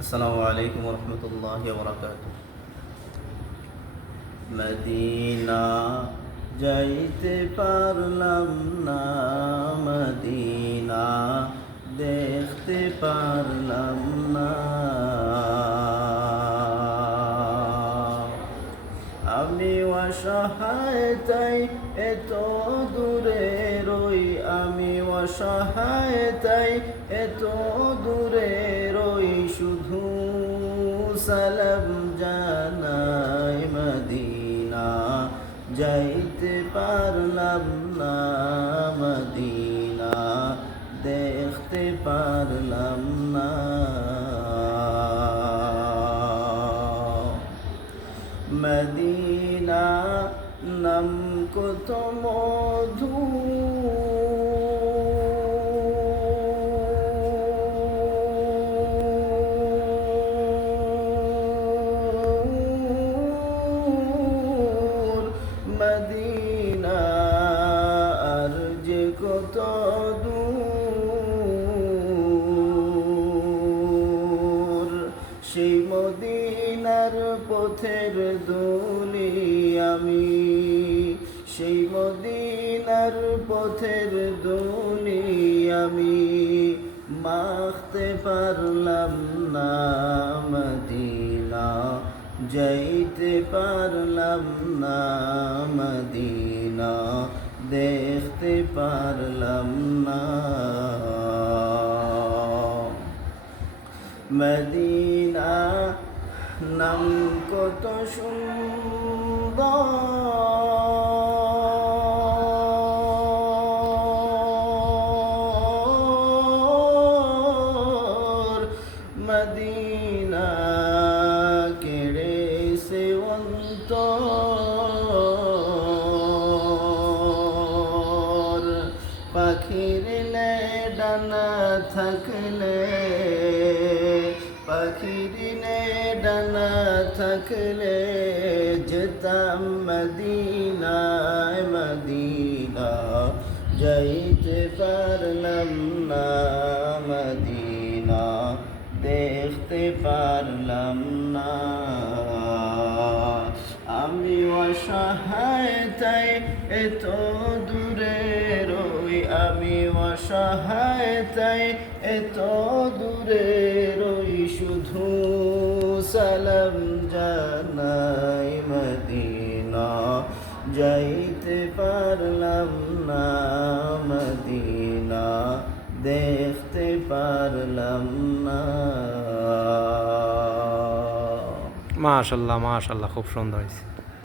আসসালামু আলাইকুম রহমতুল্লাহি ওয়া বারাকাতুহু। মদিনা যাইতে পারলাম না, মদিনা দেখতে পারলাম না। আমি অসহায় তাই এত দূরে রই, আমি অসহায় তাই এত দূরে রই, শুধু সালাম জানাই মদিনা যাইতে পারলাম না, মদিনা দেখতে পারলাম না। মদিনা নাম কত মধু, মদিনা আর যে কত দূর, সেই মদিনার পথের ধুলি আমি, সেই মদিনার পথের ধুলি আমি মাখতে পারলাম না, মদিনা যাইতে পারলাম না, মদিনা দেখতে পারলাম না। মদিনা নাম কত সুন্দর, মদিনা কেড়েছে অন্তর। পাখির ডানা থাকলে, পাখির ডানা থাকলে যেতাম মদিনায়, মদিনা যাইতে পারলাম না, মদিনা দেখতে পারলাম না। আমি অসহায় তাই এত দূরে রই, আমি অসহায় তাই এত দূরে রই, শুধু সালাম জানাই মদিনা যাইতে পারলাম না, মদিনা দেখতে পারলাম না। মাশাল্লাহ মাশাল্লাহ, খুব সুন্দর হয়েছে।